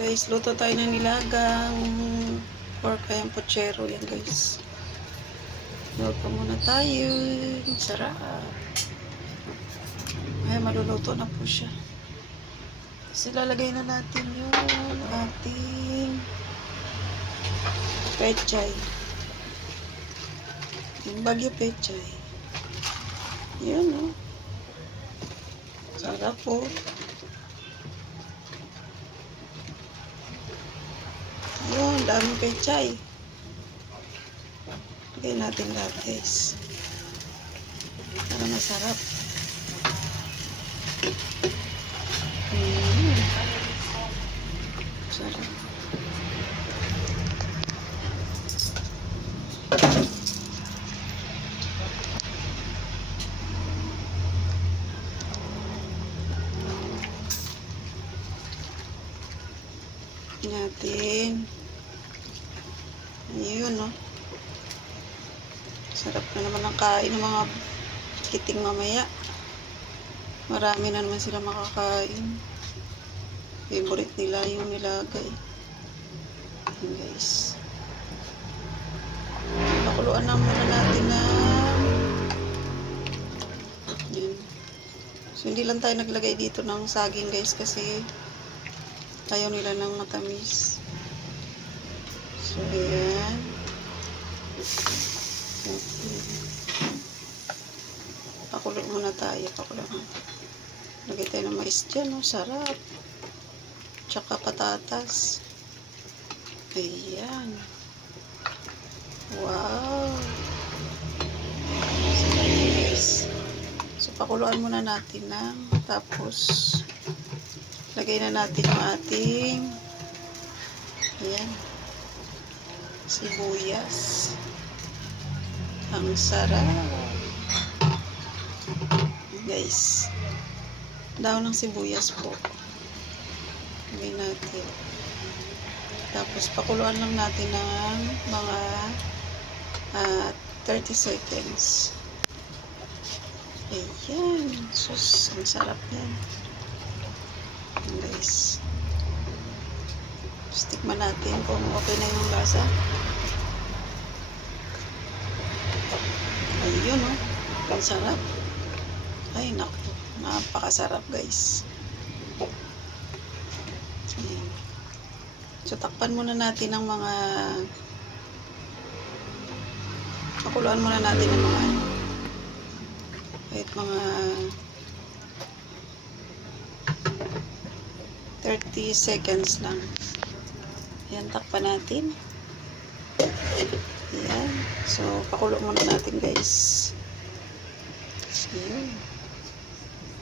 Guys, luto tayo ng nilagang pork ayang pochero. Yan guys. Luto muna tayo. Sarap. Ay, maluluto na po siya. Kasi lalagay na natin yung ating pechay. Yung bagyo pechay. Yan o. Sarap po. Yun, daming pechay. Lagay natin lahat guys. Para masarap. Sarap. Natin. Ayun, no? Sarap na naman ang kain ng mga kiting mamaya. Marami na naman sila makakain. Favorite nila yung nilagay. Ayan, guys. Pakuluan na muna natin na yun. So, hindi lang tayo naglagay dito ng saging, guys, kasi ayaw nila ng matamis. So, ayan. Pakulo muna tayo. Pakulo muna. Lagay tayo ng mais dyan. Oh, sarap. Tsaka patatas. Ayan. Wow. Sarap, guys. So, pakuluan muna natin ng tapos lagay na natin yung ating ayan sibuyas. Ang sarap guys. Daon ng sibuyas po lagay natin, tapos pakuluan lang natin ng mga 30 seconds. Ayan, sus, ang sarap yan guys. Tikman natin kung okay na yung lasa. Ayun, oh. Ang sarap. Ay, naku. Napakasarap, guys. Ayan. So, takpan muna natin ng mga pakuluan muna natin ng mga kahit mga 30 seconds lang. Ayan, takpan natin. Ayan. So, pakulo muna natin guys. Ayan.